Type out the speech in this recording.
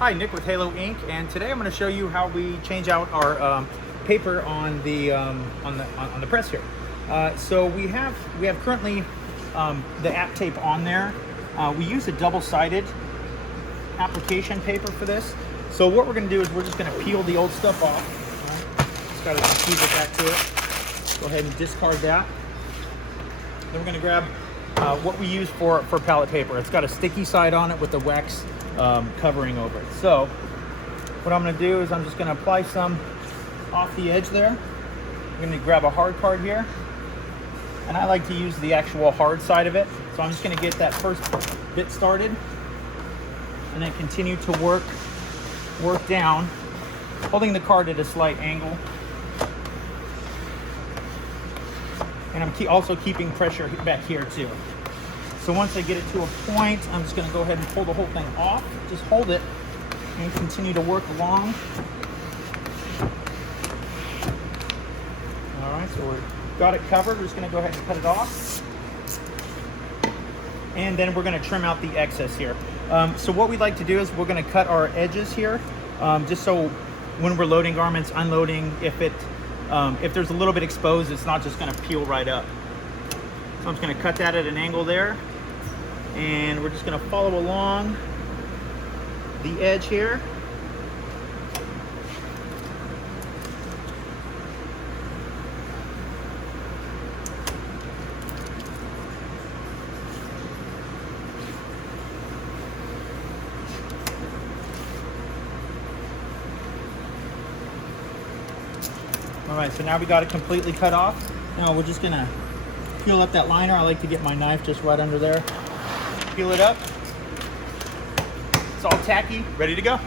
Hi, Nick with Halo Inc. And today I'm going to show you how we change out our paper on the press here. So we have currently the app tape on there. We use a double-sided application paper for this. So what we're going to do is we're just going to peel the old stuff off. Right? Just got to keep it back to it. Go ahead and discard that. Then we're going to grab what we use for palette paper. It's got a sticky side on it with the wax covering over it. So what I'm going to do is I'm just going to apply some off the edge there. I'm going to grab a hard card here, and I like to use the actual hard side of it. So I'm just going to get that first bit started and then continue to work down, holding the card at a slight angle. And I'm also keeping pressure back here too. So once I get it to a point, I'm just going to go ahead and pull the whole thing off. Just hold it and continue to work along. All right, so we've got it covered. We're just going to go ahead and cut it off. And then we're going to trim out the excess here. So what we'd like to do is we're going to cut our edges here, just so when we're loading garments, unloading, if there's a little bit exposed, it's not just going to peel right up. So I'm just going to cut that at an angle there, and we're just going to follow along the edge here. All right, so now we got it completely cut off. Now we're just going to peel up that liner. I like to get my knife just right under there. Peel it up. It's all tacky, ready to go.